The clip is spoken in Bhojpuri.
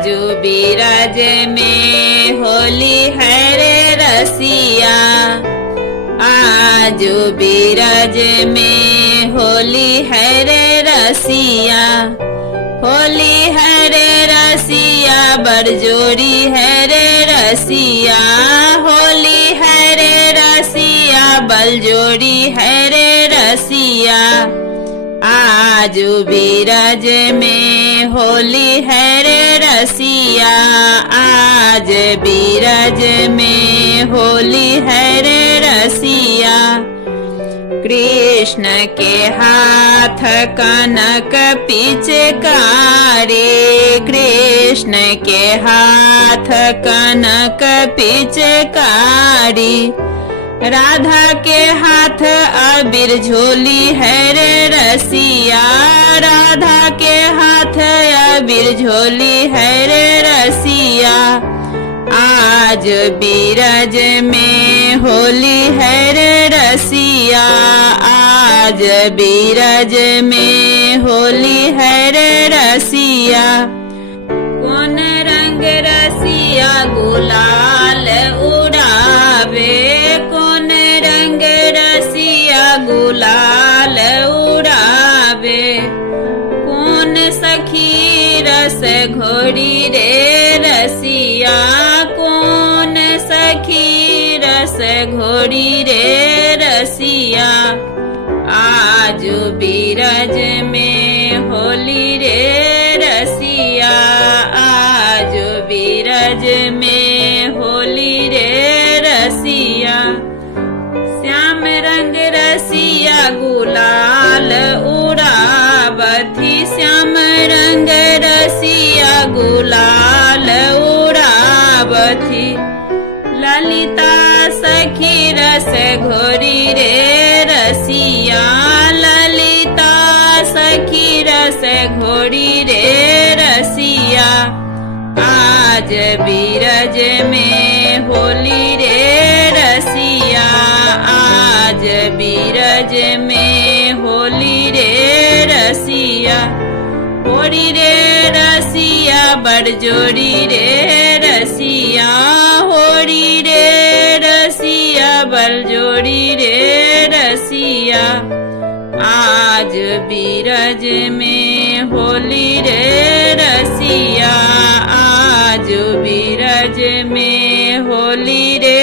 आजू बीरज में होली है रे रसिया, आजू बीरज में होली है रे रसिया, होली है रे रसिया बरजोरी है रे रसिया, होली है रे रसिया बलजोरी है रे रसिया, आजू बीरज में होली है रे रसिया, आज बीरज में होली है रे रसिया। कृष्ण के हाथ कनक पिचकारी, कृष्ण के हाथ कनक पिचकारी, राधा के हाथ अबीर झोली है रे रसिया, राधा के हाथ अबीर झोली है रे रसिया, आज बीरज में होली है रे रसिया, आज बीरज में होली है रे रसिया। कौन रंग रसिया गुलाल उड़ावे, कौन रंग रसिया गुलाल उड़ावे, कौन सखी रस घोड़ी रे रसिया, कौन सखी रस घोड़ी रे रसिया, आज बीरज में होली रे रसिया, आज बीरज में होली रे रसिया। श्याम रंग रसिया गुलाल उड़ावथी, श्याम रंग रसिया गुलाल उड़ावथी, ललिता सखी रस घोरी रे रसिया, ललिता सखी रस घोरी रे रसिया, आज बीरज में होली रे रसिया, आज बीरज में होली रे रसिया। होरी रे रसिया बरजोरी रे रसिया, होरी रे रसिया बलजोरी रे रसिया, आज बीरज में होली रे रसिया, आज बीरज में होली रे